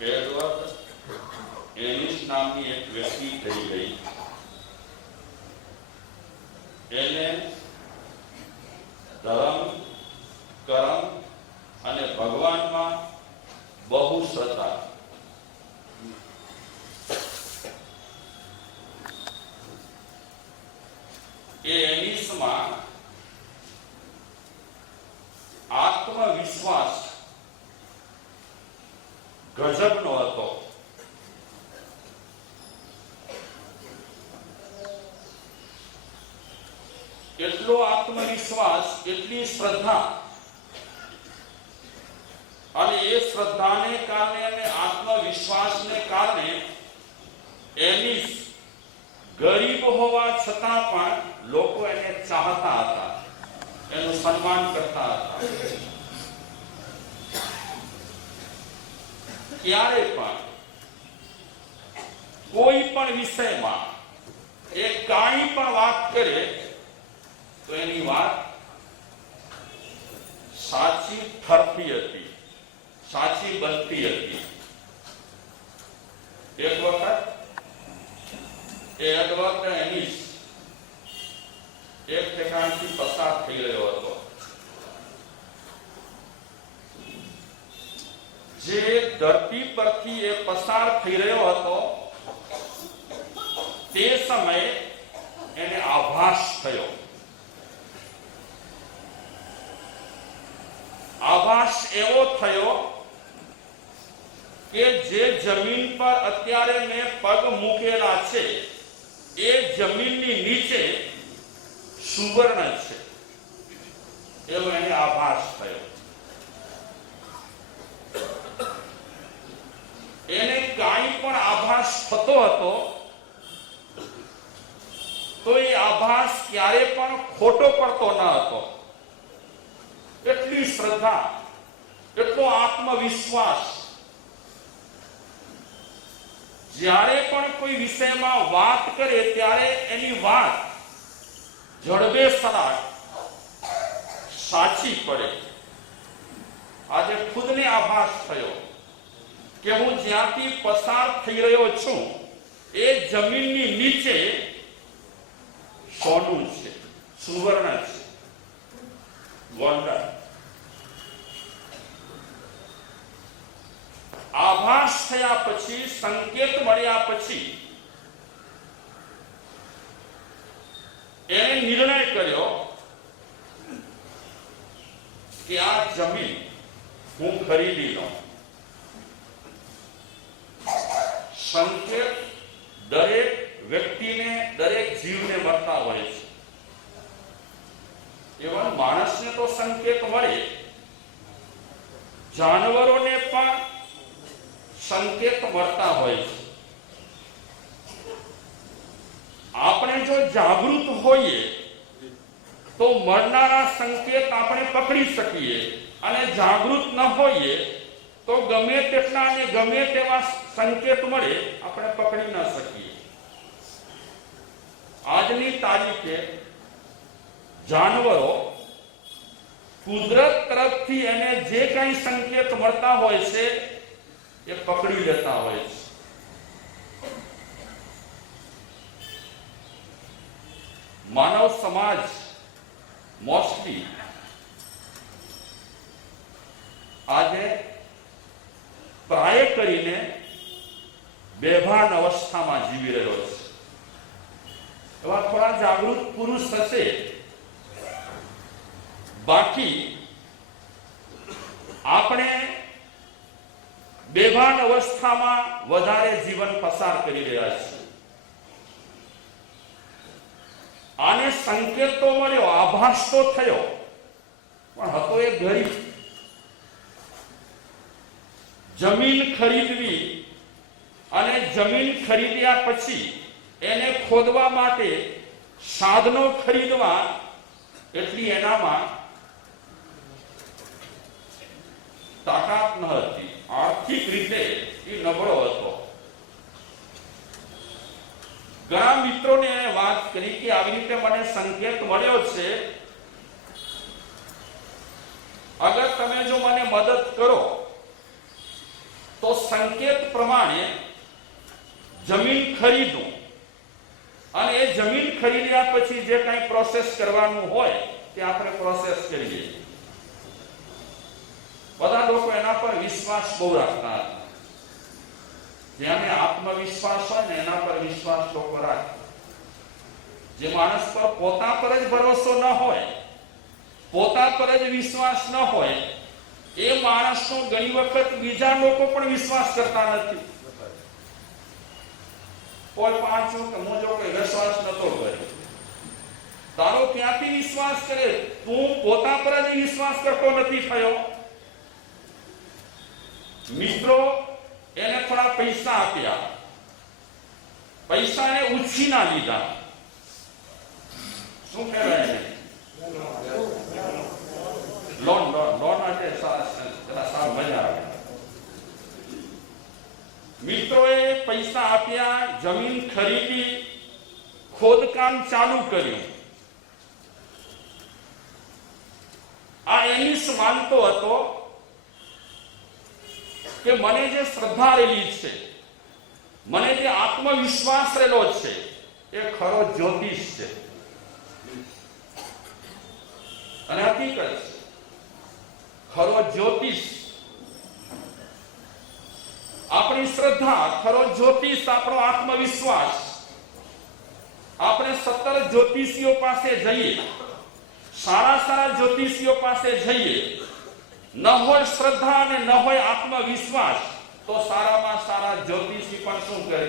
Edward Alice નામની એક વ્યક્તિ થઈ ગઈ. એને ધર્મ, કર્મ અને ભગવાનમાં બહુ શ્રદ્ધા. એ એલિસમાં આત્મવિશ્વાસ ગજબનો હતો. એટલો આત્મવિશ્વાસ, એટલી શ્રદ્ધા, અને એ શ્રદ્ધાને કારણે અને આત્મવિશ્વાસને કારણે એલિસ ગરીબ હોવા છતાં પણ લોકો એને ચાહતા હતા, એનું સન્માન કરતા હતા. ક્યારે પણ કોઈ પણ વિષયમાં એ કાંઈ પણ વાત કરે તો એની વાત સાચી ઠરતી હતી, સાચી બનતી હતી. એક વખત એડવર્ડ એલિસ એક ઠેકાણથી પસાર થઈ રહ્યો હતો. જે ધરતી પરથી એ પસાર થઈ રહ્યો હતો તે સમયે એને આભાસ થયો. આભાસ એવો થયો કે જે જમીન પર અત્યારે મેં પગ મૂકેલા છે એ જમીનની નીચે સુવર્ણ છે, એવો એને આભાસ થયો. એને કાંઈ પણ આભાસ થતો હતો તો એ આભાસ ક્યારે પણ ખોટો પડતો ન હતો. એટલી શ્રદ્ધા, એટલો આત્મવિશ્વાસ. જ્યારે પણ કોઈ વિષયમાં વાત કરે ત્યારે એની વાત જડબે સલાહ સાચી પડે. આજે ખુદને આભાસ થયો કે હું જ્યાંથી પસાર થઈ રહ્યો છું એ જમીનની નીચે સોનું છે, સુવર્ણ છે, ગોલ્ડન. આભાસ થયા પછી, સંકેત મળ્યા પછી એને નિર્ણય કર્યો કે આ જમીન હું ખરીદી લઉં. સંકેત દરેક વ્યક્તિને, દરેક જીવને મળતા હોય છે. એવા માણસને તો સંકેત મળે, જાનવરોને પણ સંકેત મળતા હોય છે. આપણે જો જાગૃત હોઈએ તો મળનારા સંકેત આપણે પકડી શકીએ, અને જાગૃત ન હોઈએ તો ગમે તેટલા અને ગમે તેવા સંકેત મળે આપણે પકડી ન શકીએ. આજની તારીખે જાનવરો કુદરત તરફથી એને જે કંઈ સંકેત મળતા હોય છે એ પકડી લેતા હોય છે. માનવ સમાજ મોસ્ટલી આજે પ્રાય કરીને બેભાન અવસ્થામાં જીવી રહ્યો છે. એવા થોડા જાગૃત પુરુષ હશે, બાકી આપણે બેભાન અવસ્થામાં વધારે જીવન પસાર કરી રહ્યા છીએ. આને સંકેત તો મળ્યો, આભાસ તો થયો, પણ હતો એ ગરીબ. જમીન ખરીદવી અને જમીન ખરીદ્યા પછી એને ખોદવા માટે સાધનો ખરીદવા એટલી એનામાં તાકાત ન હતી. આર્થિક રીતે એ નબળો હતો. ઘણા મિત્રોને એને વાત કરી કે આવી રીતે મને સંકેત મળ્યો છે, અગર તમે જો મને મદદ કરો તો સંકેત પ્રમાણે જમીન ખરીદું અને એ જમીન ખરીદ્યા પછી જે કંઈ પ્રોસેસ કરવાનું હોય તે આપણે પ્રોસેસ કરીએ. બધા લોકો એના પર વિશ્વાસ બહુ રાખતા હતા. જેને આત્મવિશ્વાસ હોય ને એના પર વિશ્વાસ લોકો રાખે. જે માણસ પર પોતા પર જ ભરોસો ન હોય, પોતા પર જ વિશ્વાસ ન હોય, એ માણસનો ઘણી વખત બીજા લોકો પણ વિશ્વાસ કરતા નથી. કોઈ પાંચું કે હું જો કોઈ વિશ્વાસ નતો કર્યો, તારો ક્યાંથી વિશ્વાસ કરે? તું પોતા પર જ વિશ્વાસ કરતો નથી થયો. મિત્રો એને થોડા પૈસા આપ્યા, પૈસા એને ઉછીના લીધા. શું કહેવાય એને? લોન. એટલે સાવ મજા આવે. મિત્રોએ પૈસા આપ્યા, જમીન ખરીદી, ખોદકામ ચાલુ કર્યું. આ એનિસ માનતો હતો કે મને જે શ્રદ્ધા રહેલી છે, મને જે આત્મવિશ્વાસ રહેલો છે, એ ખરો જ્યોતિષ છે અને હકીકત છે. ખરો જ્યોતિષ આપણી શ્રદ્ધા, ખરો જ્યોતિષ આપણો આત્મવિશ્વાસ. આપણે 17 જ્યોતિષીઓ પાસે જઈએ, સારા જ્યોતિષીઓ પાસે જઈએ, ન હોય શ્રદ્ધા અને ન હોય આત્મવિશ્વાસ, તો સારામાં સારા જ્યોતિષી પણ શું કરે?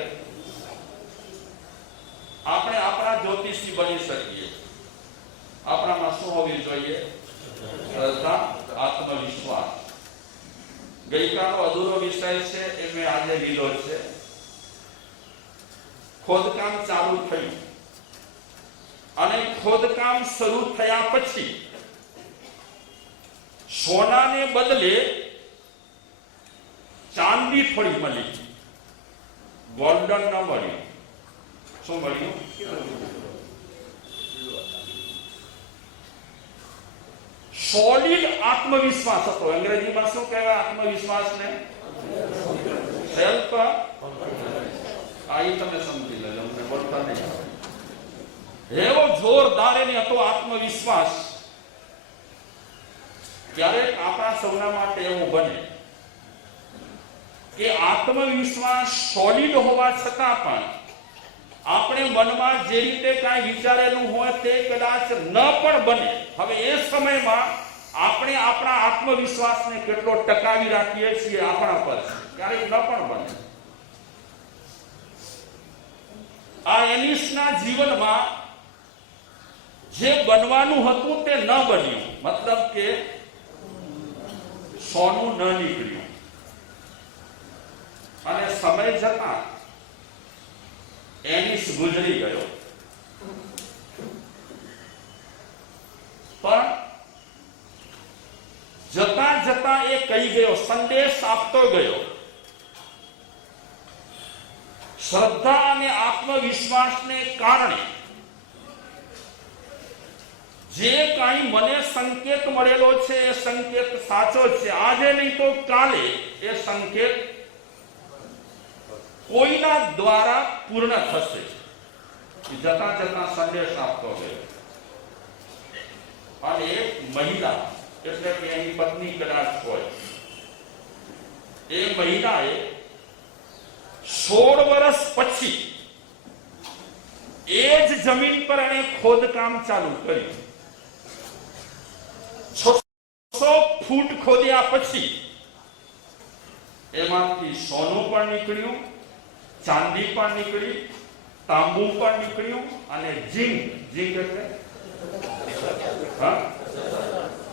આપણે આપણા જ્યોતિષી બની શકીએ. આપણામાં શું હોવી જોઈએ? શ્રદ્ધા, આત્મવિશ્વાસ. ગઈકાલનો અધૂરો વિષય છે એ મેં આજે લીધો છે. ખોદકામ ચાલુ થયું અને ખોદકામ શરૂ થયા પછી સોનાને બદલે ચાંદી થોડી મળી, ગોલ્ડન ન મળ્યું. શું મળ્યું? સોલિડ આત્મવિશ્વાસ હતો. અંગ્રેજીમાં શું કહેવાય આત્મવિશ્વાસને? સેલ્ફ. આ તમે સમજી લેજો, મને બોલતા નહીં આવે. એવો જોરદાર એની હતો આત્મવિશ્વાસ. ક્યારેક આપણા સૌના માટે એવું બને કે આત્મવિશ્વાસ સોલિડ હોવા છતાં પણ આપણે મનમાં જે રીતે કાંઈ વિચારેલું હોય તે કદાચ ન પણ બને. હવે એ સમયમાં આપણે આપણા આત્મવિશ્વાસને કેટલો ટકાવી રાખીએ છીએ આપણા પર, ક્યારેક ન પણ બને. આ એનિસના જીવનમાં જે બનવાનું હતું તે ન બન્યું. મતલબ કે સોનું ન નીકળ્યું અને સમય જતા એનિસ ગુજરી ગયો. પણ જતા જતા એ કહી ગયો, સંદેશ આપતો ગયો, શ્રદ્ધા અને આત્મવિશ્વાસને કારણે જે કાંઈ મને સંકેત મળેલો છે એ સંકેત સાચો છે. આજે નહીં તો કાલે એ સંકેત કોઈના દ્વારા પૂર્ણ થશે. જતા જતા સંદેશ આપતો ગયો. અને એક મહિલા, એટલે કે એની પત્ની કદાચ હોય, એ મહિલાએ 16 વર્ષ પછી એ જ જમીન પર એને ખોદકામ ચાલુ કર્યું. 600 ફૂટ ખોદ્યા પછી એમાંથી સોનું પણ નીકળ્યું, ચાંદી પણ નીકળી, તાંબુ પણ નીકળ્યું અને ઝીંક એટલે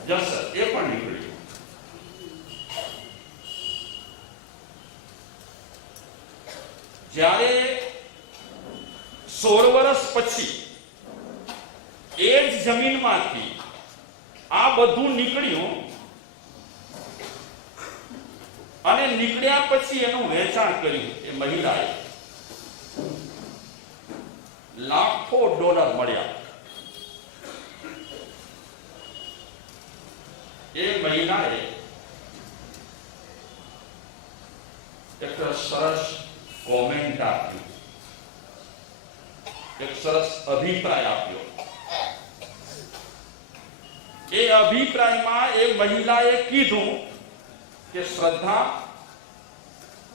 જસર એ પણ નીકળ્યું. જ્યારે 16 વર્ષ પછી એ જ જમીનમાંથી આ બધું નીકળ્યું અને નીકળ્યા પછી એનું વેચાણ કર્યું. એ મહિલાએ લાખો ડોલર મળ્યા. એ મહિલાએ એક સરસ કોમેન્ટ આપ્યું, એક સરસ અભિપ્રાય આપ્યો. એ અભિપ્રાયમાં એ મહિલાએ કીધું કે શ્રદ્ધા,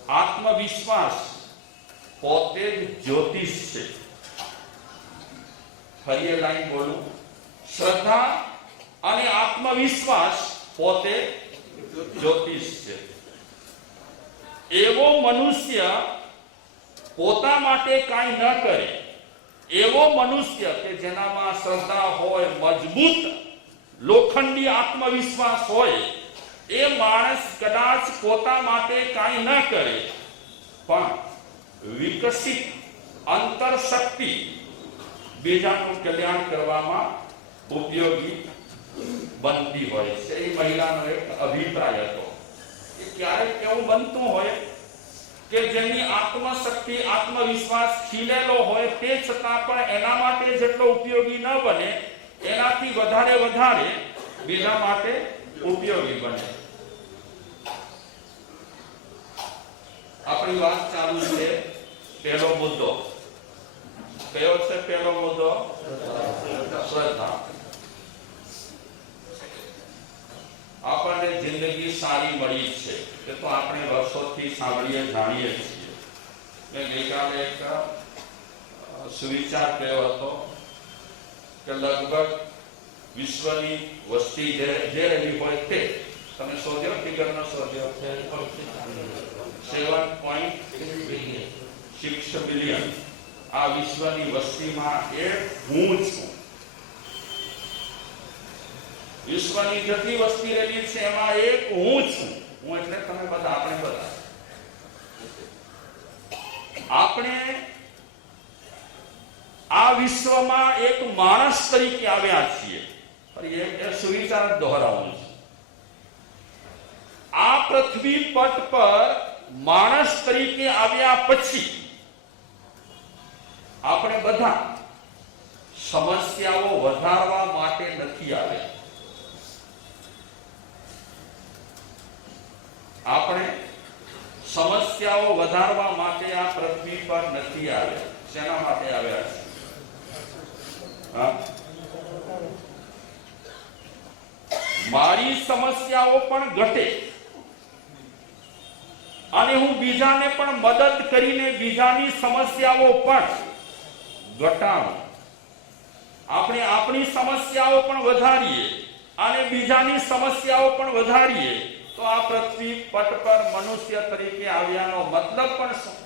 આત્મવિશ્વાસ પોતે જ જ્યોતિષ છે. ફરી એ લાઈન બોલું, શ્રદ્ધા અને આત્મવિશ્વાસ પોતે જ્યોતિષ છે. એવો મનુષ્ય પોતા માટે કાંઈ ન કરે, એવો મનુષ્ય કે જેનામાં શ્રદ્ધા હોય, મજબૂત લોખંડી આત્મવિશ્વાસ હોય, એ માણસ કદાચ પોતા માટે કાંઈ ન કરે પણ વિકસિત અંતરશક્તિ બીજાનું કલ્યાણ કરવામાં ઉપયોગી બનતી હોય છે. એ મહિલાનો એક અભિપ્રાય હતો. ક્યારેક એવું બનતું હોય કે જેની આત્મશક્તિ, આત્મવિશ્વાસ ખીલેલો હોય, તે છતાં પણ એના માટે જેટલો ઉપયોગી ન બને, એનાથી વધારે બીજા માટે ઉપયોગી બને. આપણી વાત ચાલુ છે. પહેલો મુદ્દો કયો છે? પહેલો મુદ્દો શ્રદ્ધા. આપણને જિંદગી સારી મળી છે એ તો આપણે વર્ષોથી સાંભળીએ, જાણીએ છીએ. મેં ગઈકાલે એક સુવિચાર કયો હતો કે લગભગ વિશ્વની વસ્તી જે રહી હોય તે, તમે શોધ્યો, ફિગર ન શોધ્યો, 7.6 બિલિયન. આ વિશ્વની વસ્તીમાં એક હું છું. વિશ્વની જેટલી વસ્તી રહેલી છે એમાં એક હું છું. હું એટલે તમે બધા, આપણે બધા. આપણે આ વિશ્વમાં એક માણસ તરીકે આવ્યા છીએ. એ સુવિચાર દોહરાવું છું. આ પૃથ્વી પટ પર માણસ તરીકે આવ્યા પછી આપણે બધા સમસ્યાઓ વધારવા માટે નથી આવ્યા. આપણે સમસ્યાઓ વધારવા માટે આ પૃથ્વી પર નથી આવ્યા. શેના માટે આવ્યા છે? મારી સમસ્યાઓ પણ ઘટે અને હું બીજાને પણ મદદ કરીને બીજાની સમસ્યાઓ પણ ઘટાડું. આપણે આપણી સમસ્યાઓ પણ વધારીએ અને બીજાની સમસ્યાઓ પણ વધારીએ તો આ પૃથ્વી પટ પર મનુષ્ય તરીકે આવ્યાનો મતલબ પણ શું?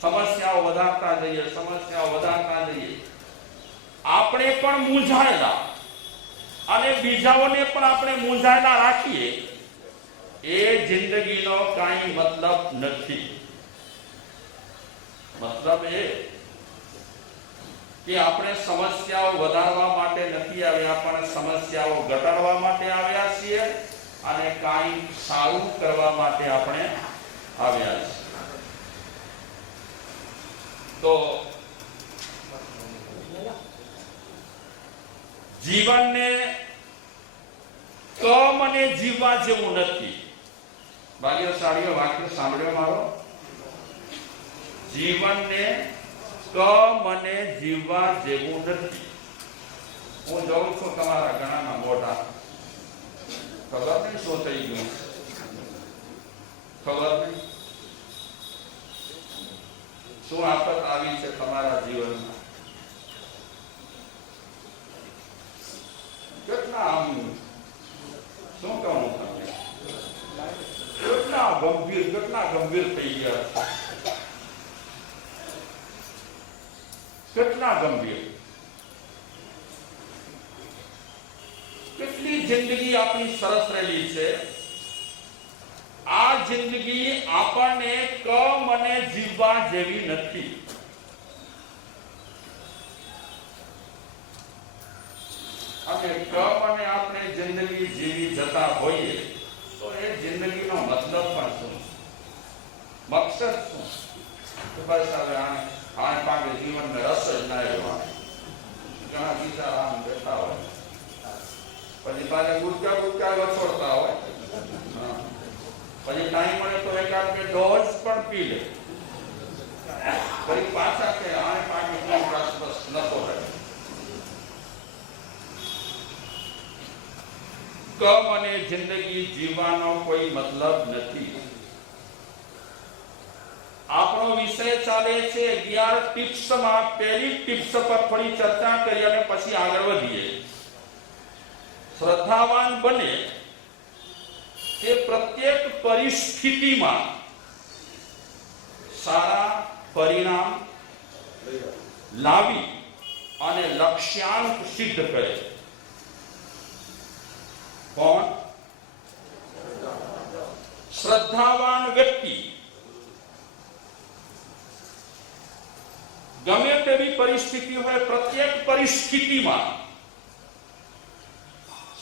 સમસ્યાઓ વધારતા જઈએ, સમસ્યાઓ વધારતા જઈએ. આપણે પણ મૂંઝાયેલા અને બીજાઓને પણ આપણે મૂંઝાયેલા રાખીએ, એ જિંદગીનો કાંઈ મતલબ નથી. મતલબ એ કે આપણે સમસ્યાઓ વધારવા માટે નથી આવ્યા, પણ સમસ્યાઓ ઘટાડવા માટે આવ્યા છીએ અને કાંઈ સારું કરવા માટે આપણે આવ્યા છીએ. તો જીવનને મને જીવવા જેવું નથી. ભાગ્યશાળીઓ વાક્ય સાંભળ્યો મારો? જીવનને મને જીવવા જેવું નથી. હું જોઉં છું તમારા ઘણાના મોઢા, ખબર નહીં શું થઈ ગયું, ખબર નહીં શું આફત આવી છે તમારા જીવનમાં. કેટલા આમ શું કહું તમને, કેટલા ગંભીર થઈ ગયા છે, કેટલા ગંભીર. કેટલી જિંદગી આપણી સરસ રહેલી છે. આ જિંદગી આપણને મને જીવવા જેવી નથી. અને મને આપણે જિંદગી જીવી જતા હોઈએ તો એ જિંદગીનો મતલબ પણ શું, મકસદ શું? બસ હવે આને પાકે જીવનને રસ જ ના રહ્યો. ઘણા બિચારા આમ બેઠા હોય, પછી પાછા ગુટકા વછોડતા હોય, પછી ટાઈમ મળે તો એક ડોઝ પણ પી લે ફરી પાછા કે આને પાણી બસ નતો રહે. કમ અને જિંદગી જીવવાનો કોઈ મતલબ નથી. આપણો વિષય ચાલે છે 11 ટિપ્સમાં પહેલી ટિપ્સ પર થોડી ચર્ચા કરી અને પછી આગળ વધીએ. શ્રદ્ધાવાન બને તે પ્રત્યેક પરિસ્થિતિમાં સારા પરિણામ લાવી અને લક્ષ્યાંક સિદ્ધ કરે. કોણ? શ્રદ્ધાવાન વ્યક્તિ ગમે તેવી પરિસ્થિતિ હોય પ્રત્યેક પરિસ્થિતિમાં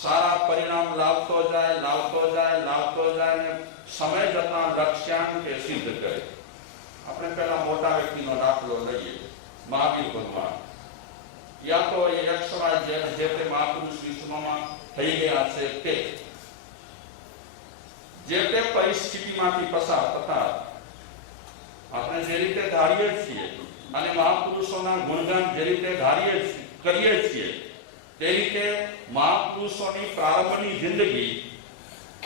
સારા પરિણામ લાવતો જાય ને સમય જતા લક્ષ્યાંક સિદ્ધ કરે. આપણે પહેલા મોટા વ્યક્તિનો દાખલો લઈએ, મહાવીર ભગવાન. યા તો એ XYZ જે તે મહાપુરુષ વિશ્વમાં થઈ ગયા છે તે જે તે પરિસ્થિતિમાંથી પસાર થતા આપણે જે રીતે ધારીએ છીએ અને મહાપુરુષોના ગુણગાન જે રીતે કરીએ છીએ તે રીતે મહાપુરુષોની પ્રારંભની જિંદગી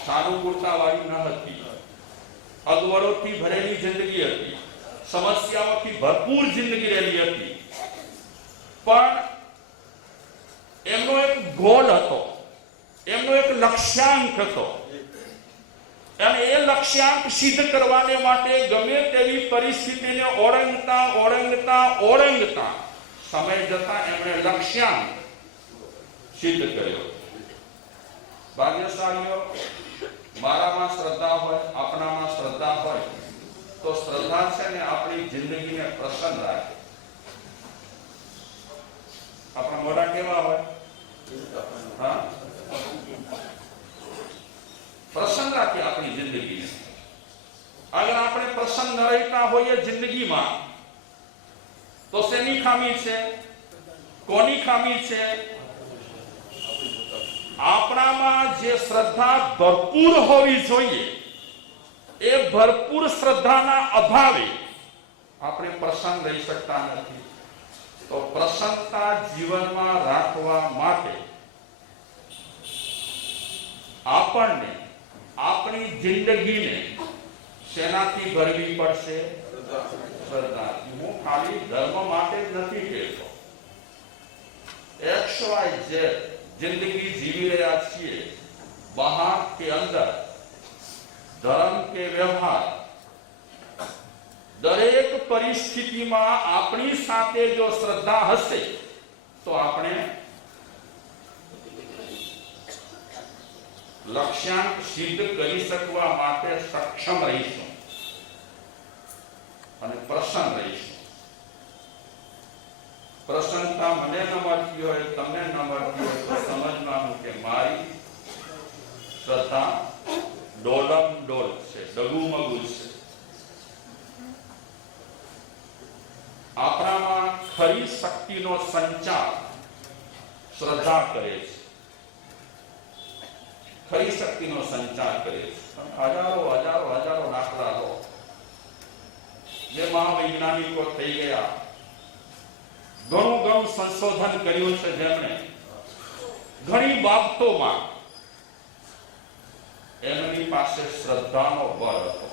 સાનુકૂળતા વાળી ન હતી. અગવડોથી ભરેલી જિંદગી હતી, સમસ્યાઓથી ભરપૂર જિંદગી રહેલી હતી. પણ એમનો એક ગોલ હતો, એમનો એક લક્ષ્યાંક હતો અને એ લક્ષ્યાંક સિદ્ધ કરવાને માટે ગમે તેવી પરિસ્થિતિને ઓળંગતા સમય જતા એમણે લક્ષ્યાંક સિદ્ધ કર્યો. ભાગ્યશાળીઓ, મારામાં શ્રદ્ધા હોય, આપણામાં શ્રદ્ધા હોય તો શ્રદ્ધા છે ને આપણી જિંદગીને પ્રસન્ન રાખે. આપણા મોઢા કેવા હોય? હા, પ્રસન્ન રાખે આપણી જિંદગીને. અગર આપણે પ્રસન્ન ન રહેતા હોઈએ જિંદગીમાં તો શેની ખામી છે? કોની ખામી છે? આપણામાં જે શ્રદ્ધા ભરપૂર હોવી જોઈએ એ ભરપૂર શ્રદ્ધાના અભાવે આપણે પ્રસન્ન રહી શકતા નથી. તો પ્રસન્નતા જીવનમાં રાખવા માટે આપણને આપણી જિંદગીને શેનાથી ભરવી પડશે? શ્રદ્ધાથી. હું ખાલી ધર્મ માટે જ નથી કહેતો. XYZ જિંદગી જીવી રહ્યા છીએ, બહાર કે અંદર, ધર્મ કે વ્યવહાર, દરેક પરિસ્થિતિમાં આપણી સાથે જો શ્રદ્ધા હશે તો આપણે લક્ષ્યાંક સિદ્ધ કરી શકવા માટે સક્ષમ રહીશું અને પ્રસન્ન રહીશું. પ્રસન્નતા મને ન મળતી હોય, તમને ન મળતી હોય તો સમજવાનું કે મારી શ્રદ્ધા ડોલમ ડોલ છે, ડગુમગુ છે. આપણામાં ખરી શક્તિનો સંચાર શ્રદ્ધા કરે છે. ખરી શક્તિનો સંચાર કરે છે. હજારો દાખલા લો. જે મહાવૈજ્ઞાનિકો થઈ ગયા, ઘણું સંશોધન કર્યું છે, જેમણે ઘણી બાબતોમાં એમની પાસે શ્રદ્ધાનો બળ હતો.